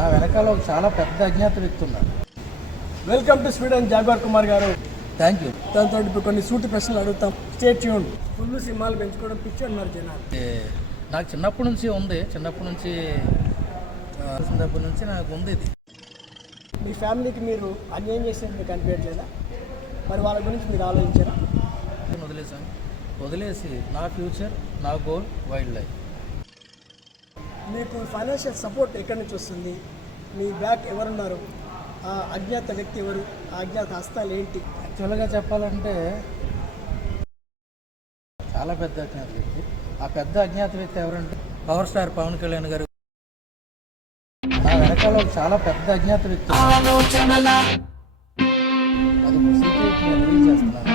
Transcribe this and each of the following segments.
నా వెనకాల ఒక చాలా పెద్ద అజ్ఞాత వ్యక్తి ఉన్నారు. Welcome to Sweden Jaguar Kumar గారు. Thank you. దాంతో ఇప్పుడు కొన్ని సూటి ప్రశ్నలు అడుగుతాం. Stay tune. ఫుల్ సింహాలు పెంచుకోవడం పిచ్చి అన్నారు జనాలు. నాకు చిన్నప్పటి నుంచి ఉంది, చిన్నప్పటి నుంచి నాకు ఉంది ఇది. మీ ఫ్యామిలీకి మీరు అన్యాయం చేసినట్టు మీకు అనిపించట్లేదా? మరి వాళ్ళ గురించి మీరు ఆలోచించారా? వదిలేసాను. వదిలేసి నా ఫ్యూచర్, నా గోల్ వైల్డ్ లైఫ్. మీకు ఫైనాన్షియల్ సపోర్ట్ ఎక్కడి నుంచి వస్తుంది? మీ బ్యాక్ ఎవరున్నారు? ఆ అజ్ఞాత వ్యక్తి ఎవరు? ఆ అజ్ఞాత హస్తాలు ఏంటి? యాక్చువల్గా చెప్పాలంటే చాలా పెద్ద అజ్ఞాత వ్యక్తి. ఆ పెద్ద అజ్ఞాత వ్యక్తి ఎవరంటే పవర్ స్టార్ పవన్ కళ్యాణ్ గారు. నా వెనకాల ఒక చాలా పెద్ద అజ్ఞాత వ్యక్తి. అది సీక్రెట్ నేను రిలీజ్ చేస్తున్నాను.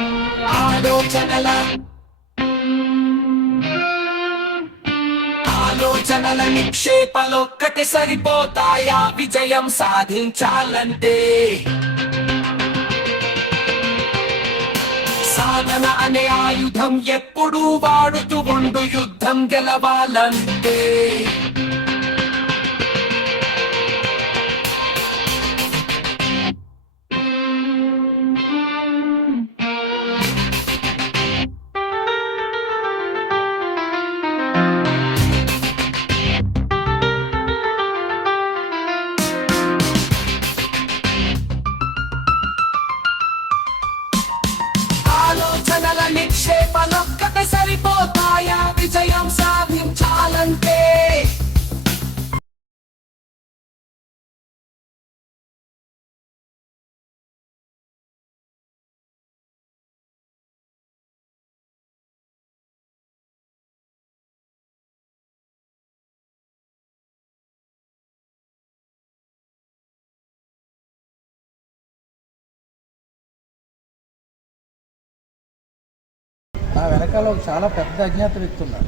ఆలోచనల నిక్షేపలొక్కటి సరిపోతాయా విజయం సాధించాలంటే? సాధన అనే ఆయుధం ఎప్పుడూ వాడుతూ ఉండు యుద్ధం గెలవాలంటే. ఆలోచనల నిక్షేపలొక్కటి సరిపోతాయా విజయం సాధించాలంటే? నా వెనకాల ఒక చాలా పెద్ద అజ్ఞాత వ్యక్తి ఉన్నారు.